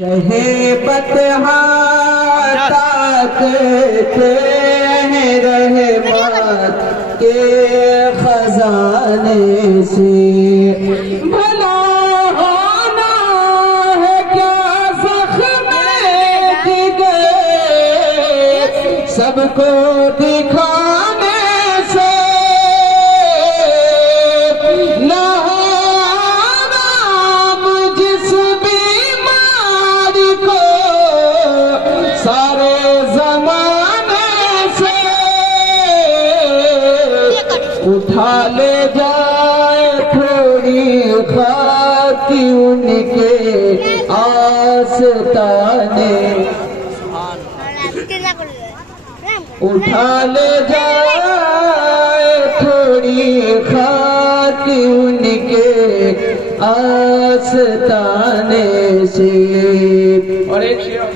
بطحا طاقتے ہیں رحمت کے خزانے سے بھلا ہونا ہے کیا زخم جگر سب کو دکھانے سے نہ اٹھا لے جائے تھوڑی خاک ان کے آستانے اٹھا لے جائے تھوڑی خاک ان کے آستانے سے اور ایک شعر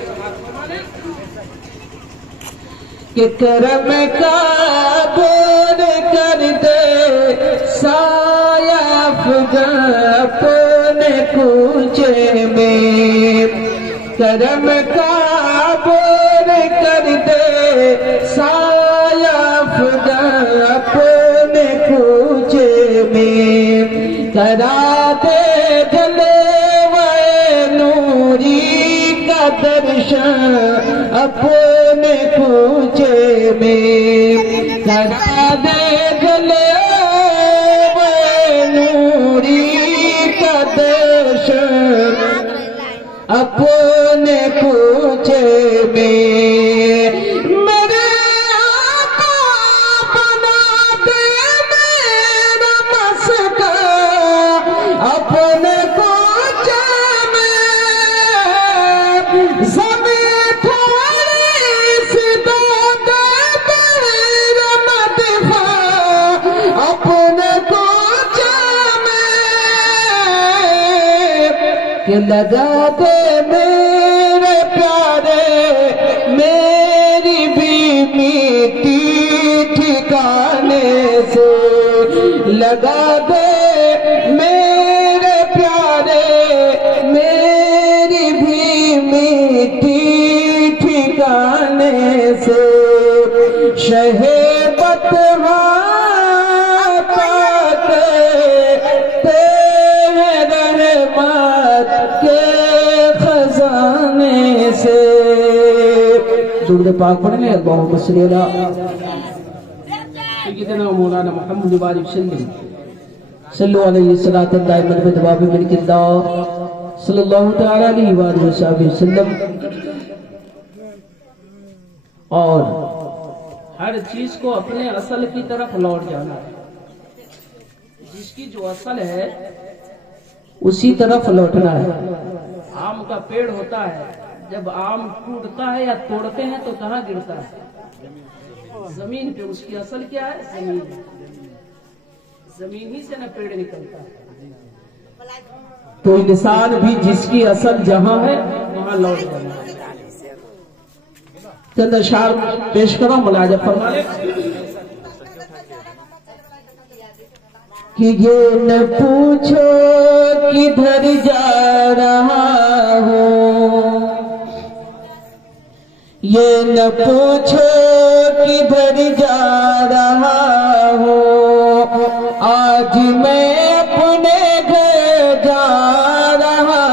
کہ کرم کا بور کر دے سایہ افغان اپنے کوچے میں کرم کا بور کر دے سایہ افغان اپنے کوچے میں کرا دے جلوے نوری کا درشن اپنے کوچے میں کرا دے جلوے نوری کا درشن اپنے کوچے میں میرے آقا بنا دے میرا مسکن اپنے کوچے میں زمین تھوڑی سی دے میرا مدحہ اپنے کوچے میں کہ لگا دے میرے پیارے میری بھی میٹی ٹھکانے سے لگا دے میرے پیارے میری بھی میٹی ٹھکانے سے شہبت درود پاک پڑھیں گے اللہم صلی اللہ سیدنا مولانا محمد وآلہ وسلم صلو علیہ الصلاۃ الدائمۃ بدوام ملک اللہ صلی اللہ تعالی علیہ وآلہ وسلم. اور ہر چیز کو اپنے اصل کی طرف لوٹ جانا ہے. جس کی جو اصل ہے اسی طرف لوٹنا ہے. آم کا پیڑ ہوتا ہے، جب آم ٹوٹتا ہے یا توڑتے ہیں تو کہاں گرتا ہے؟ زمین پہ. اس کی اصل کیا ہے؟ زمین. زمین ہی سے نہ پیڑ نکلتا ہے. تو انسان بھی جس کی اصل جہاں ہے وہاں لوٹ جانا ہے. چند اشعار پیش کرو، ملاحظہ فرمائیں کہ یہ نہ پوچھو کدھر جا رہا ہوں، یہ نہ پوچھو کدھر جا رہا ہوں، آج میں اپنے گھر جا رہا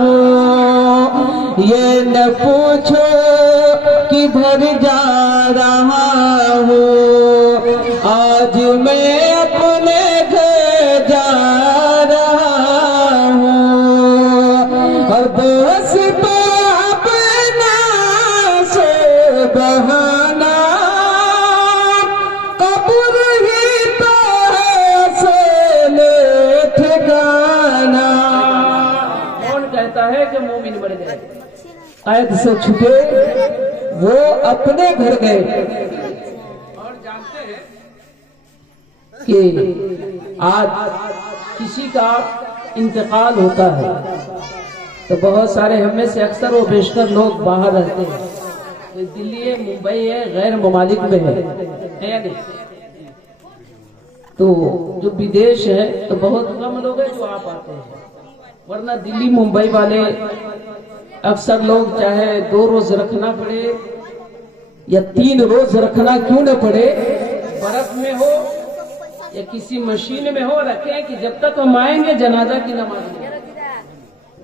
ہوں. یہ نہ پوچھو کدھر جا رہا ہوں، آج میں اپنے گھر جا رہا ہوں. اور بس بہانا قبر ہی تو ہے اصل ٹھکانا. کون کہتا ہے کہ مومن بن گئے؟ قید سے چھٹے وہ اپنے گھر گئے. اور جانتے ہیں کہ آج کسی کا انتقال ہوتا ہے تو بہت سارے ہم میں سے اکثر و بیشتر لوگ باہر رہتے ہیں. دلی ہے، ممبئی ہے، غیر ممالک میں ہے یا نہیں؟ تو جو بدیش ہے تو بہت کم لوگ ہیں جو آپ آتے ہیں، ورنہ دلی ممبئی والے اکثر لوگ چاہے 2 روز رکھنا پڑے یا 3 روز رکھنا کیوں نہ پڑے، برف میں ہو یا کسی مشین میں ہو، رکھیں کہ جب تک ہم آئیں گے جنازہ کی نماز نہیں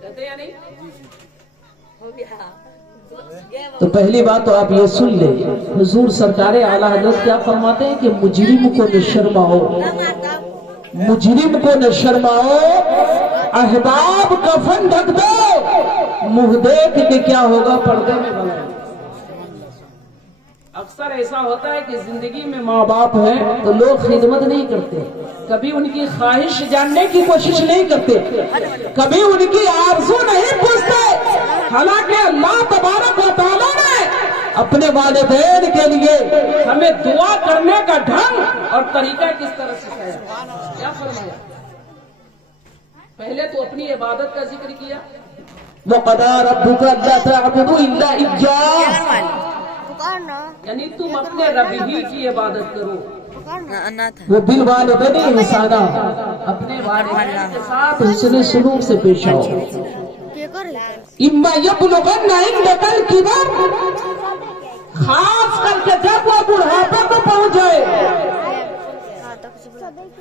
کہتے یا نہیں؟ تو پہلی بات تو آپ یہ سن لیں، حضور سرکار اعلیٰ حضرت کیا فرماتے ہیں کہ مجرم کو نہ شرماؤ، مجرم کو نہ شرماؤ، احباب کفن ڈھک دو، منہ دیکھ کے کیا ہوگا پردے میں بنائے۔ اکثر ایسا ہوتا ہے کہ زندگی میں ماں باپ ہیں تو لوگ خدمت نہیں کرتے، کبھی ان کی خواہش جاننے کی کوشش نہیں کرتے، کبھی ان کی آرزو نہیں پوچھتے، حالانکہ اللہ تبارک و تعالیٰ نے اپنے والدین کے لیے ہمیں دعا کرنے کا ڈھنگ اور طریقہ کس طرح سکھایا، کیا فرمایا؟ پہلے تو اپنی عبادت کا ذکر کیا، وَقَضَىٰ رَبُّكَ أَلَّا تَعْبُدُوا إِلَّا إِيَّاهُ، یعنی تم اپنے رب ہی کی عبادت کرو، وہ بالوالدین احسانا، اپنے والدین کے ساتھ حسن سلوک سے پیش آؤ، اما یبلغن عندک الکبر، خاص کر کے جب وہ بڑھاپے کو پہنچ جائے،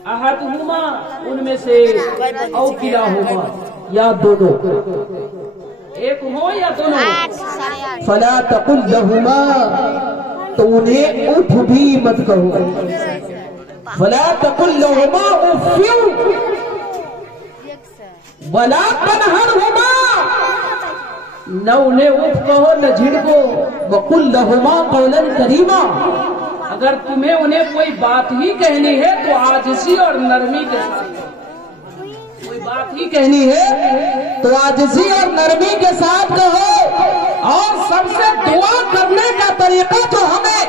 احدہما، ان میں سے، او کلاہما، یا دونوں، ایک ہو یا دونوں، فلا تقل لہما، تو انہیں اف بھی مت کہو، فلا تقل لہما اف ولا تنہرہما، نہ انہیں اف کہو نہ جھڑکو، وقل لہما قولا کریما، اگر تمہیں انہیں کوئی بات ہی کہنی ہے تو عاجزی اور نرمی کے ساتھ، کوئی بات ہی کہنی ہے تو عاجزی اور نرمی کے ساتھ کہو، اور سب سے دعا کرنے کا طریقہ جو ہمیں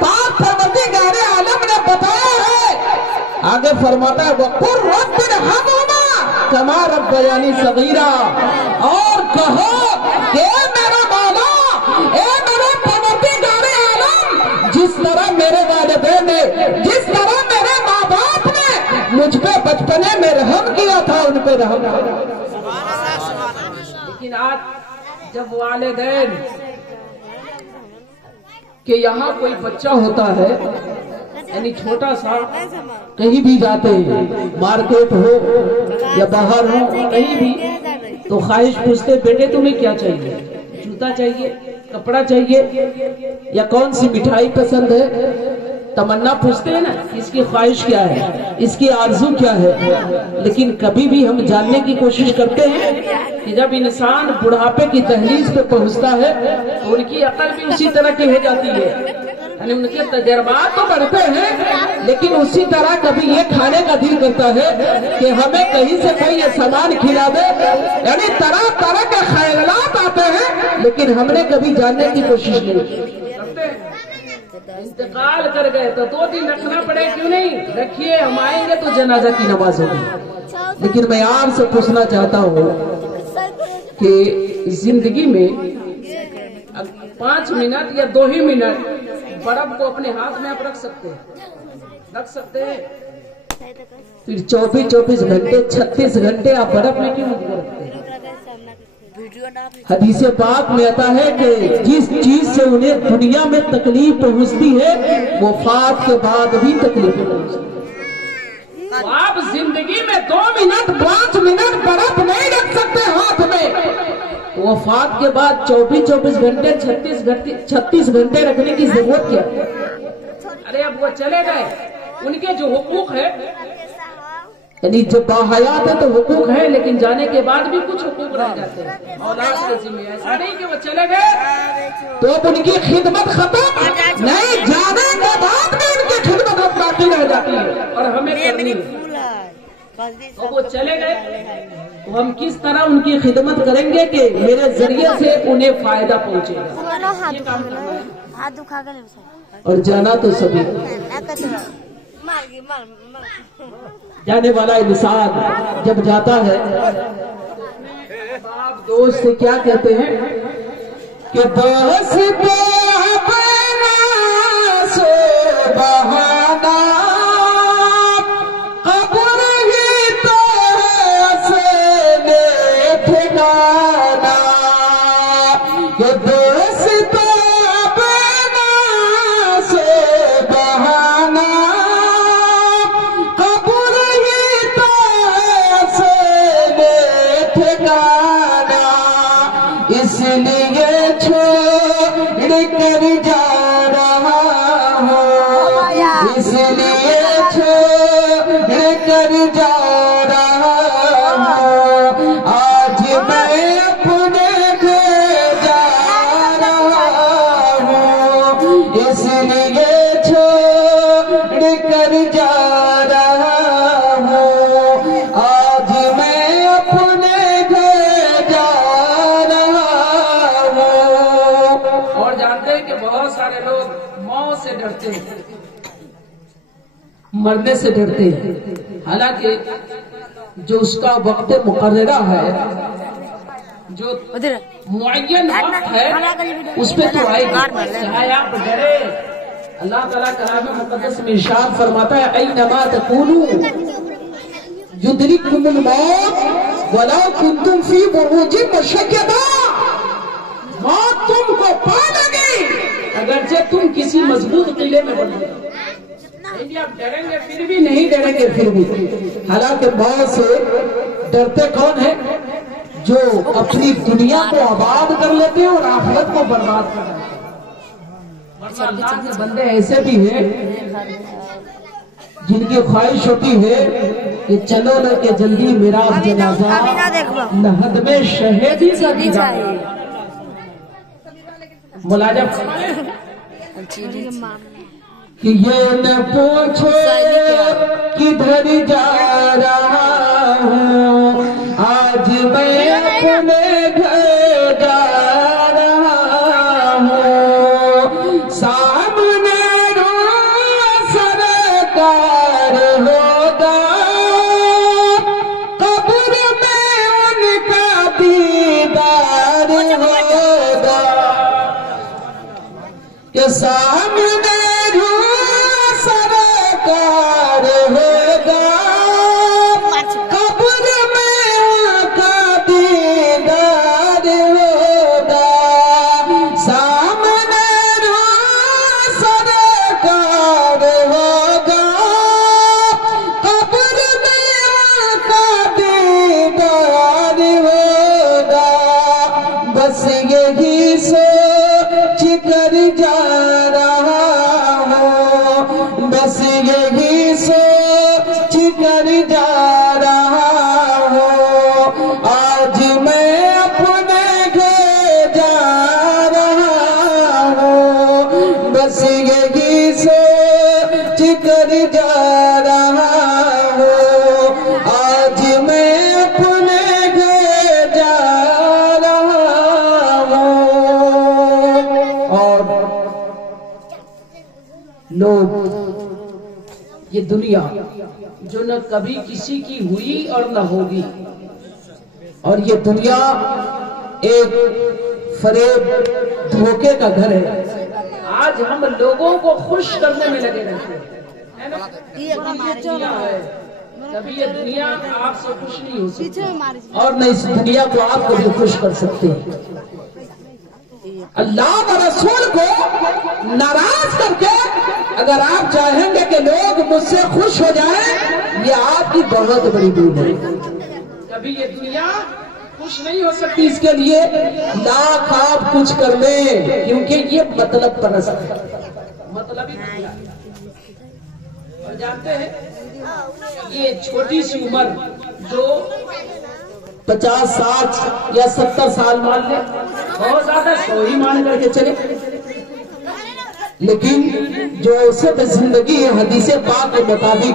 پاک پروردگار عالم نے بتایا ہے، آگے فرماتا ہے وَقُلْ رَبِّ ارْحَمْهُمَا كَمَا رَبَّيَانِي صَغِيرًا، اور کہو کہ اے میرا مولا، اے میرے پروردگار عالم، جس طرح میرے والدین نے، جس طرح میرے ماں باپ نے مجھ پہ بچپنے میں رحم کیا تھا، ان پہ رحم کیا۔ لیکن آج جب والدین کہ یہاں کوئی بچہ ہوتا ہے، یعنی چھوٹا سا، کہیں بھی جاتے ہیں، مارکیٹ ہو یا باہر ہو، کہیں بھی، تو خواہش پوچھتے بیٹے تمہیں کیا چاہیے، جوتا چاہیے، کپڑا چاہیے، یا کون سی مٹھائی پسند ہے، تمنا پوچھتے ہیں نا، اس کی خواہش کیا ہے، اس کی آرزو کیا ہے۔ لیکن کبھی بھی ہم جاننے کی کوشش کرتے ہیں کہ جب انسان بڑھاپے کی دہلیز پہ پہنچتا ہے تو ان کی عقل بھی اسی طرح کی ہو جاتی ہے، یعنی ان کے تجربات تو بڑھتے ہیں، لیکن اسی طرح کبھی یہ کھانے کا دل کرتا ہے کہ ہمیں کہیں سے کوئی یہ سامان کھلا دے، یعنی طرح طرح کے خیالات آتے ہیں، لیکن ہم نے کبھی جاننے کی کوشش نہیں کی۔ انتقال کر گئے تو 2 دن رکھنا پڑے، کیوں نہیں رکھیے، ہم آئیں گے تو جنازہ کی نماز ہوگی۔ لیکن میں آپ سے پوچھنا چاہتا ہوں کہ زندگی میں 5 منٹ یا 2 ہی منٹ برف کو اپنے ہاتھ میں آپ رکھ سکتے ہیں، پھر 24 گھنٹے 36 گھنٹے آپ برف میں کیوں رکھتے ہیں؟ حدیث پاک میں آتا ہے کہ جس چیز سے انہیں دنیا میں تکلیف پہنچتی ہے، وفات کے بعد بھی تکلیف پہنچتی ہے۔ تو آپ زندگی میں 2 منٹ 5 منٹ برف نہیں رکھ سکتے ہاتھ میں، وفات کے بعد 24 گھنٹے 36 گھنٹے رکھنے کی ضرورت کیا؟ ارے اب وہ چلے گئے، ان کے جو حقوق ہے، یعنی جب باحیات ہے تو حقوق ہے، لیکن جانے کے بعد بھی کچھ حقوق رہ جاتے ہیں اولاد کے ذمہ۔ ایسا نہیں کہ وہ چلے گئے تو اب ان کی خدمت ختم نہیں، جانے کے بعد بھی ان کی خدمت باقی رہ جاتی ہے اور ہمیں کرنی ہے۔ تو وہ چلے گئے تو ہم کس طرح ان کی خدمت کریں گے کہ میرے ذریعے سے انہیں فائدہ پہنچے گا، اور جانا تو سبھی جانے والا انسان جب جاتا ہے، باپ دوست سے کیا کہتے ہیں کہ دوست تو اپنا سو بہانا، قبر ہی تو اصل ٹھکانا، کہ دوستوں اپنا سے بہانا قبر ہی تو ایسے لے ٹھکانا، اس لیے چھوڑ کر جا رہا ہوں، اس لیے چھوڑ کر جا رہا ہوں، آج میں اپنے گھر جا رہا ہوں، اس لیے چھوڑ کر جا رہا ہوں، آج میں اپنے گھر جا رہا ہوں۔ اور جانتے ہیں کہ بہت سارے لوگ موت سے ڈرتے ہیں، مرنے سے ڈرتے ہیں، حالانکہ جو اس کا وقت مقررہ ہے، جو معین وقت ہے، اس پہ تو آئے گی، چاہے آپ ڈرے۔ اللہ تعالیٰ کلام مقدس میں ارشاد فرماتا ہے اینما تکونوا یدرککم الموت ولو کنتم فی بروج مشیدہ، موت تم کو پا لگی اگرچہ تم کسی مضبوط قلعے میں بندے ہو۔ آپ ڈریں گے پھر بھی، نہیں ڈریں گے پھر بھی، حالانکہ موت سے ڈرتے کون ہیں؟ جو اپنی دنیا کو آباد کر لیتے ہیں اور آخرت کو برباد کر دیتے ہیں۔ اللہ کے بندے ایسے بھی ہیں جن کی خواہش ہوتی ہے کہ چلو نہ کہ جلدی میرا جنازہ نہد میں شہیدی کا دیا جائے۔ ملاجہ کہ یہ نہ پوچھو کدھر جا رہا ہوں، آج میں اپنے گھر جا رہا ہوں، سامنے روح سرکار ہوگا، قبر میں ان کا دیدار ہوگا، کہ سامنے سرکار ہوگا، قبر میں ان کا دیدار ہوگا، سامنے روح سرکار ہوگا، قبر میں ان کا دیدار ہوگا، بس یہی سوچ کر جا رہا ہوں، بس یہی سوچ کر جا رہا ہوں، آج میں اپنے گھر جا رہا ہوں، بس یہی سوچ کر جا رہا ہوں، آج میں اپنے گھر جا رہا ہوں۔ اور لوگ یہ دنیا جو نہ کبھی کسی کی ہوئی اور نہ ہوگی، اور یہ دنیا ایک فریب دھوکے کا گھر ہے، آج ہم لوگوں کو خوش کرنے میں لگے رہتے ہیں، کبھی یہ دنیا آپ سے خوش نہیں ہو سکتی اور نہ اس دنیا کو آپ کو بھی خوش کر سکتے ہیں۔ اللہ و رسول کو ناراض کر کے اگر آپ چاہیں گے کہ لوگ مجھ سے خوش ہو جائیں، یہ آپ کی بہت بڑی بھول ہے۔ کبھی یہ دنیا خوش نہیں ہو سکتی، اس کے لیے لاکھ آپ کچھ کر لیں، کیونکہ یہ مطلب پرست ہے، مطلب ہی دنیا۔ اور جانتے ہیں یہ چھوٹی سی عمر جو 50 60 یا 70 سال مان لے، بہت زیادہ 100 ہی مان کر کے چلے، لیکن جو اوسط زندگی ہے حدیث پاک کے مطابق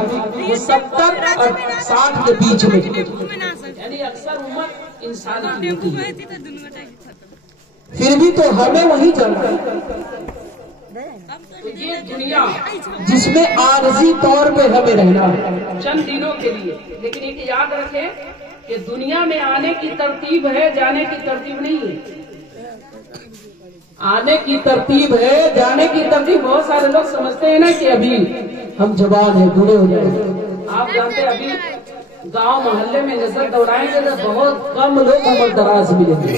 وہ 70 اور 60 کے بیچ میں، یعنی اکثر عمر انسان کی ہوتی ہے، پھر بھی تو ہمیں وہی جانا ہے۔ یہ دنیا جس میں عارضی طور پہ ہمیں رہنا ہے چند دنوں کے لیے، لیکن ایک یاد رکھیں کہ دنیا میں آنے کی ترتیب ہے، جانے کی ترتیب نہیں ہے۔ آنے کی ترتیب ہے، جانے کی ترتیب بہت سارے لوگ سمجھتے ہیں نا کہ ابھی ہم جوان ہیں، بوڑھے ہو جائیں گے۔ آپ جانتے ہیں ابھی گاؤں محلے میں نظر دوڑائیں گے تو بہت کم لوگ عمر دراز ملیں گے،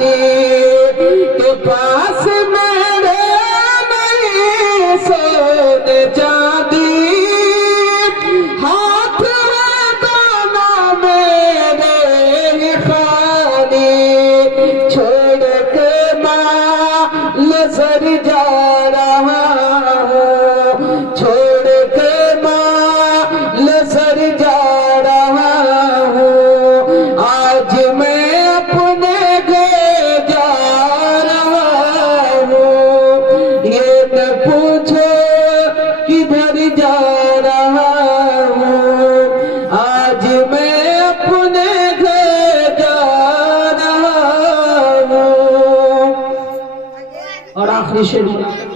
فانی کے پاس میرے نہیں سونے چاندی ہاتھ میں دانا میرے فانی چھوڑ کے ماں نظر جا رہا ہوں چھوڑ کے ماں نظر جا رہا ہوں آج میں اپنے گھر جا رہا ہوں یہ نہ پوچھو کدھر جا رہا ہوں آج میں اپنے گھر جا رہا ہوں اور آخری شعر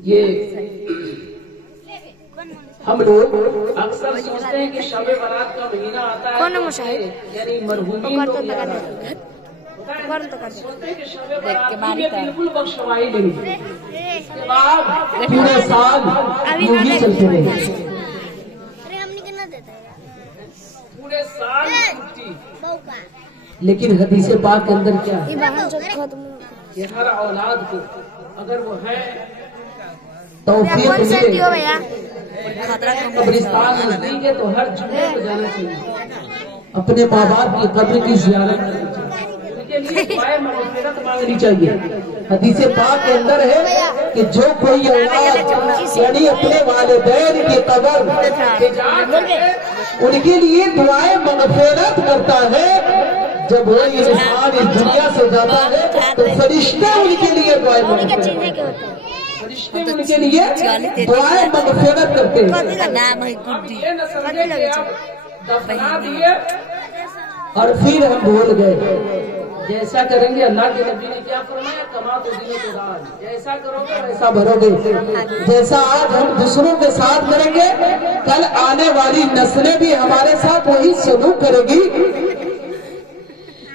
یہ ہم لوگ اکثر سوچتے ہیں کہ شب برات کا مہینہ آتا ہے یعنی مرحومین کو یاد آتا ہے سوچتے ہیں کہ شب برات میں بالکل بخشوائی نہیں اس کے بعد پورے سال یوں ہی چلتے رہے پورے سال چھٹی لیکن حدیث پاک کے اندر کیا ہے کہ ہر اولاد کو اگر وہ ہے توفیق ملے قبرستان نزدیک ہے تو ہر جمعے کو جانا چاہیے اپنے ماں باپ کی قبر کی زیارت کرنی چاہیے ان کے لیے دعائے مغفرت مانگنی چاہیے حدیث پاک کے اندر ہے کہ جو کوئی اولاد یعنی اپنے والدین کی قبر ان کے لیے دعائے مغفرت کرتا ہے جب وہ انسان اس دنیا سے جاتا ہے تو فرشتے ان کے لیے دعائیں مغفرت کرتے ہیں فرشتے ان کے لیے دعائیں مغفرت کرتے ہیں اور پھر ہم بھول گئے جیسا کریں گے اللہ کے نبی نے کیا فرمایا کما تو دنوں تو رات جیسا کرو گے ویسا بھرو گے جیسا آج ہم دوسروں کے ساتھ کریں گے کل آنے والی نسلیں بھی ہمارے ساتھ وہی سلوک کرے گی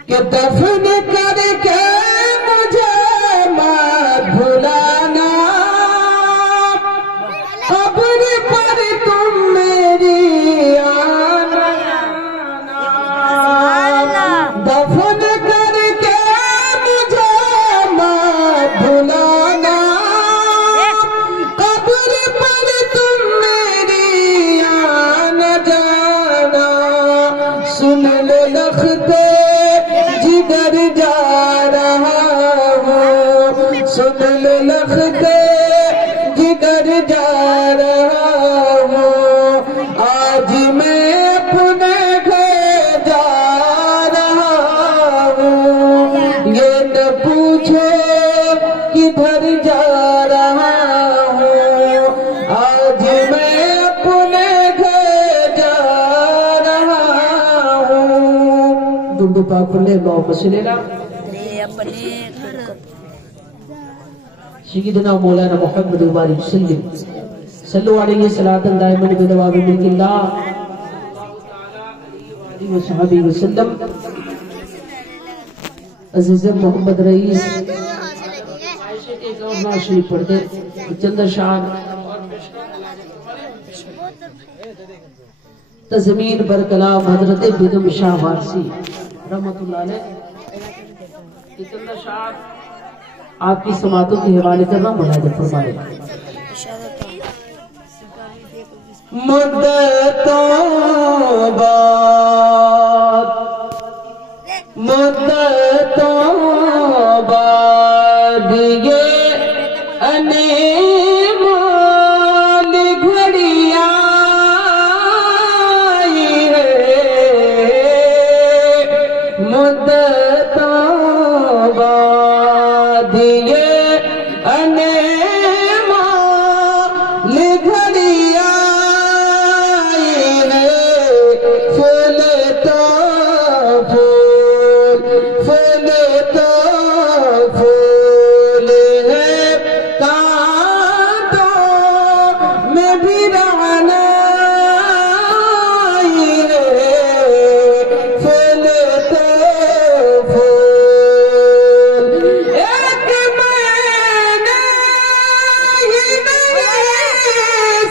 کہ دفن کر کے مجھے مت بھلانا قبر پر تم میری آنا دفن کر کے مجھے مت بھلانا قبر پر تم میری آنا جانا سن لے لختے جدھر جا رہا ہوں سن لے لختے جدھر جا رہا ہوں آج میں اپنے گھر جا رہا ہوں یہ نہ پوچھو کدھر جا رہا ہوں آج میں اپنے گھر جا رہا ہوں دو پاک اللہ اللہم صلی اللہ سیدنا مولانا محمد وبارک وسلم صلو علیہ صلاۃ دائمۃ بدوام ملک اللہ علیہ وصحبہ وسلم عزیز محمد رئیس عائشہ کے گورنر شریف پڑھتے چندر شان تزمین برکلام حضرت بیگم شاہ وارسی رحمت اللہ علیہ چندر شان آپ کی سماعتوں کے حوالے کر رہا ملاحظہ فرمائے مدتوں بعد یہ انمول گھڑیاں آئی ہے مدتوں بعد یہ انمول گھڑیاں آئی ہے پھول تو پھول ہے کانٹوں میں بھی رہنا آئی ہے پھول تو پھول ایک میں نے ہی نہیں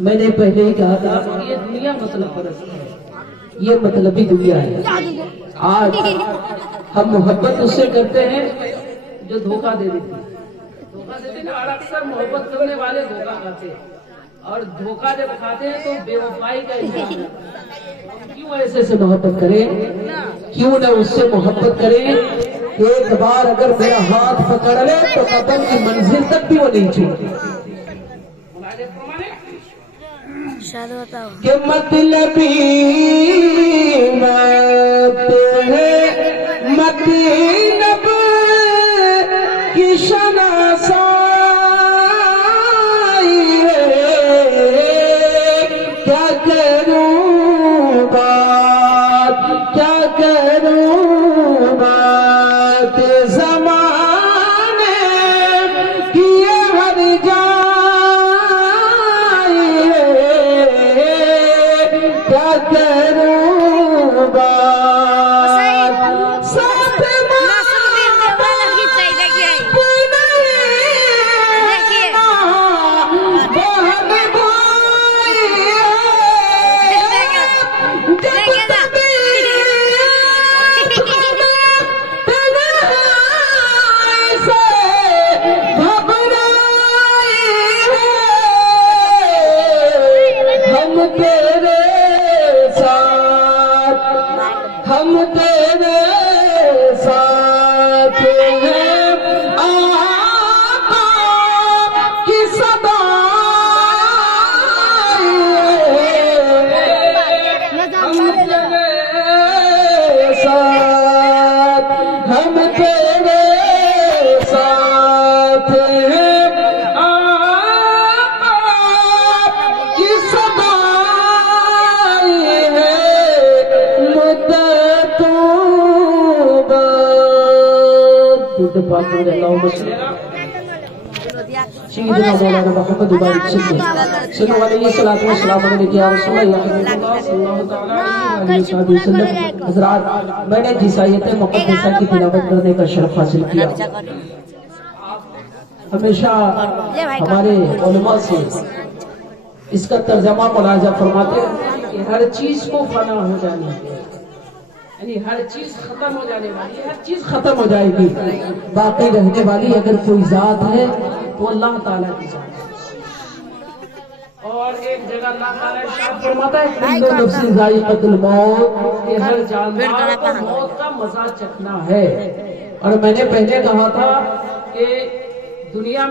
میں نے پہلے ہی کہا تھا یہ دنیا مطلب پرست ہے، یہ مطلبی دنیا ہے۔ آج ہم محبت اس سے کرتے ہیں جو دھوکہ دے دیتے ہیں، دھوکہ دیتے ہیں اور اکثر محبت کرنے والے دھوکہ کھاتے ہیں، اور دھوکہ جب کھاتے ہیں تو بے وفائی کا اظہار ہے۔ کیوں ایسے سے محبت کریں؟ کیوں نہ اس سے محبت کریں کہ ایک بار اگر میرا ہاتھ پکڑ لے تو قبر کی منزل تک بھی وہ نہیں چھوڑے۔ کہ مطلبی میں تیرے مطلب کی شناسائی ہے، کیا کروں بات، کیا کروں بات زمانے کی ہر کیا کروں بات ساتھ ہم تیرے ساتھ ہیں، آقا کی صدا ہم تیرے ساتھ، ہم تیرے ساتھ ہیں، آقا کی صدا اللهم صل سيدنا مولانا محمد وبارك صلوا عليه الصلاة والسلام علیہ یا رسول اللہ صلی اللہ تعالی علیہ وسلم۔ حضرات، میں نے جس آیت مقدسہ کی تلاوت کرنے کا شرف حاصل کیا، ہمیشہ ہمارے علماء سے اس کا ترجمہ ملاحظہ فرماتے ہیں کہ ہر چیز کو فنا ہو جانی ہے، یعنی ہر چیز ختم ہو جانے والی ہے، ہر چیز ختم ہو جائے گی، باقی رہنے والی اگر کوئی ذات ہے تو اللہ تعالیٰ کی ذات ہے۔ اور ایک جگہ اللہ تعالیٰ ارشاد فرماتا ہے کل نفس ذائقۃ الموت، کہ ہر جاندار کو موت کا مزہ چکھنا ہے۔ اور میں نے پہلے کہا تھا کہ دنیا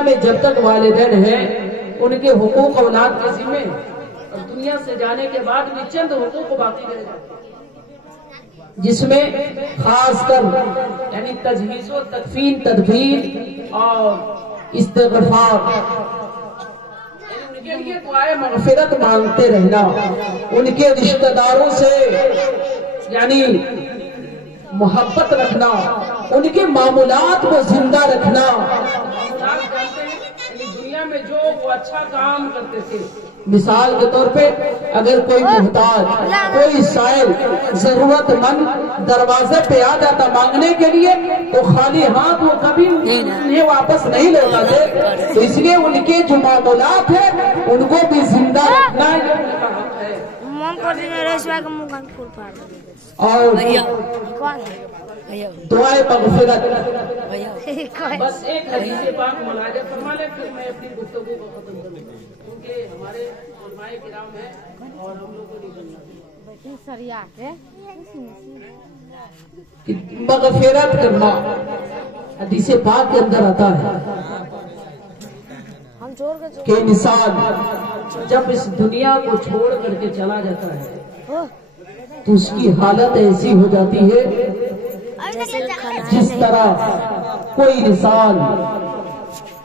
میں جب تک والدین ہیں ان کے حقوق اولاد کے ذمہ، اور دنیا سے جانے کے بعد بھی چند حقوق باقی رہ جاتے ہیں، جس میں خاص کر یعنی تجہیز و تکفین، تدفین اور استغفار، ان کے لیے دعائے مغفرت مانگتے رہنا، ان کے رشتہ داروں سے یعنی محبت رکھنا، ان کے معمولات کو زندہ رکھنا۔ دنیا میں جو وہ اچھا کام کرتے تھے، مثال کے طور پہ اگر کوئی محتاج، کوئی سائل، ضرورت مند دروازے پہ آ جاتا مانگنے کے لیے تو خالی ہاتھ وہ کبھی انہیں واپس نہیں لوٹاتے، تو اس لیے ان کے جو معمولات ہیں ان کو بھی زندہ رکھنا ہے، اور دعائے مغفرت۔ بس ایک حدیث پاک ملاحظہ فرما لیں پھر میں اپنی گفتگو کو ختم کروں، کیونکہ ہمارے علماء کرام ہیں اور ہم لوگ کو نکلنا ہے۔ مغفرت کرنا حدیث پاک کے اندر آتا ہے کہ انسان جب اس دنیا کو چھوڑ کر کے چلا جاتا ہے تو اس کی حالت ایسی ہو جاتی ہے جس طرح کوئی انسان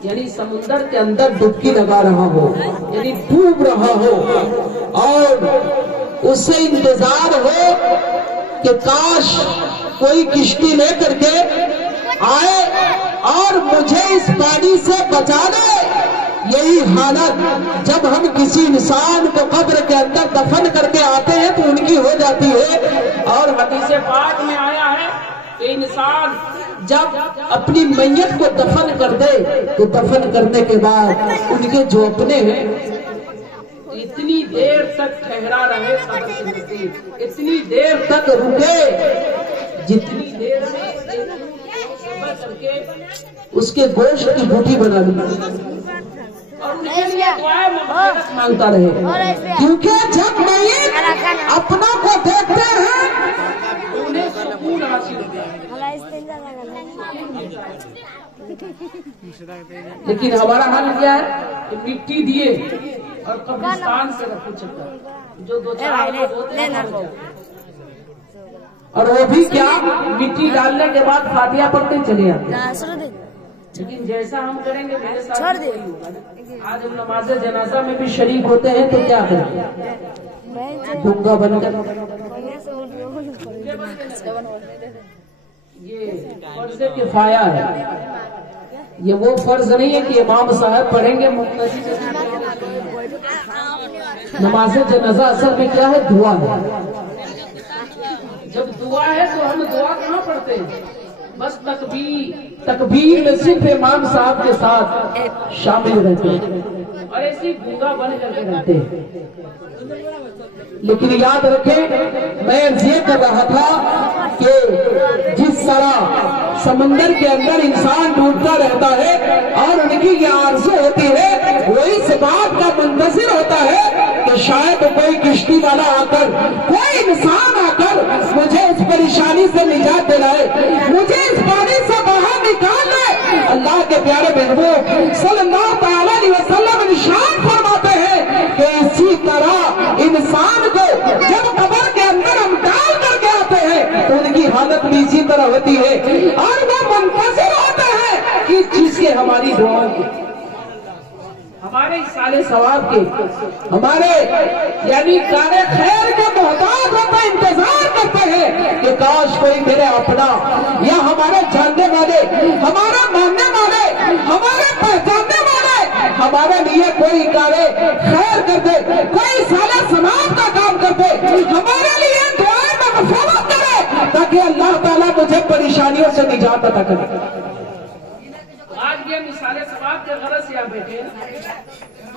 یعنی سمندر کے اندر ڈبکی لگا رہا ہو، یعنی ڈوب رہا ہو، اور اسے انتظار ہو کہ کاش کوئی کشتی لے کر کے آئے اور مجھے اس پانی سے بچا لے۔ یہی حالت جب ہم کسی انسان کو قبر کے اندر دفن کر کے آتے ہیں تو ان کی ہو جاتی ہے۔ اور حدیث پاک میں آیا ہے کہ انسان جب اپنی میت کو دفن کر دے تو دفن کرنے کے بعد ان کے جو اپنے ہیں اتنی دیر تک ٹھہرا رہے قبر کے نزدیک، اتنی دیر تک رکے جتنی دیر میں صبح کر کے اس کے گوشت کی بوٹی بنا لی اور ان کے لیے دعائیں مانگتا رہے، کیونکہ جب میت اپنا کو دیکھتے ہیں انہیں سکون حاصل ہوتا ہے۔ لیکن ہمارا حال کیا ہے کہ مٹی دیے اور قبرستان سے رکھو چکر جو دو چار ہوتے ہیں اور وہ بھی کیا مٹی ڈالنے کے بعد فاتحہ پڑھتے چلے آتے۔ لیکن جیسا ہم کریں گے میرے ساتھ وہی ہوگا۔ آج ہم نماز جنازہ میں بھی شریک ہوتے ہیں تو کیا کریں گے؟ گنگا بن کر یہ فرض کفایہ ہے، یہ وہ فرض نہیں ہے کہ امام صاحب پڑھیں گے مقتدی سے۔ نماز جنازہ اصل میں کیا ہے؟ دعا ہے۔ جب دعا ہے تو ہم دعا کہاں پڑھتے ہیں؟ بس تکبیر میں صرف امام صاحب کے ساتھ شامل رہتے ہیں اور ایسی گنگا بن کر کے رہتے ہیں۔ لیکن یاد رکھیں، میں یہ کر رہا تھا کہ جس طرح سمندر کے اندر انسان ڈوبتا رہتا ہے اور ان کی یہ آرزو ہوتی ہے، وہ اس بات کا منتظر ہوتا ہے کہ شاید کوئی کشتی والا آ کر، کوئی انسان آ کر مجھے اس پریشانی سے نجات دلائے، مجھے اس پانی سے باہر نکال لے۔ اللہ کے پیارے محبوب صلی اللہ تعالی علیہ وسلم ارشاد فرماتے ہیں کہ اسی طرح انسان کو جب قبر کے اندر ہم ڈال کر کے آتے ہیں تو ان کی حالت بھی اسی طرح ہوتی ہے اور وہ منتظر ہوتے ہیں کہ اس چیز کے ہماری دعا کی، ہمارے سالے ثواب کے، ہمارے یعنی کارے خیر کے محتاج ہوتے انتظار کرتے ہیں کہ کاش کوئی میرے اپنا یا ہمارے جاننے والے، ہمارا ماننے والے، ہمارے پہچاننے والے ہمارے لیے کوئی کارے خیر کر دے، کوئی سالے ثواب کا کام کر دے، ہمارے لیے دعائیں مغفرت کرے تاکہ اللہ تعالیٰ مجھے پریشانیوں سے نجات عطا کرے۔ آج یہ مثال ثواب کے غرض سے آپ بیٹھے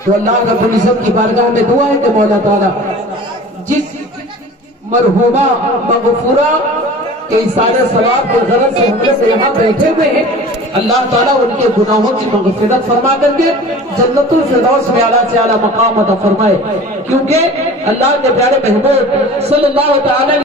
تو اللہ رب العزت کی بارگاہ میں دعا ہے کہ مولا تعالیٰ جس مرحومہ مغفورہ کے اشارے ثواب کے غرض سے ہم سے یہاں بیٹھے ہوئے ہیں، اللہ تعالیٰ ان کے گناہوں کی مغفرت فرما کر کے جنت الفردوس میں اعلیٰ سے اعلیٰ مقام عطا فرمائے، کیونکہ اللہ کے پیارے محبوب صلی اللہ تعالی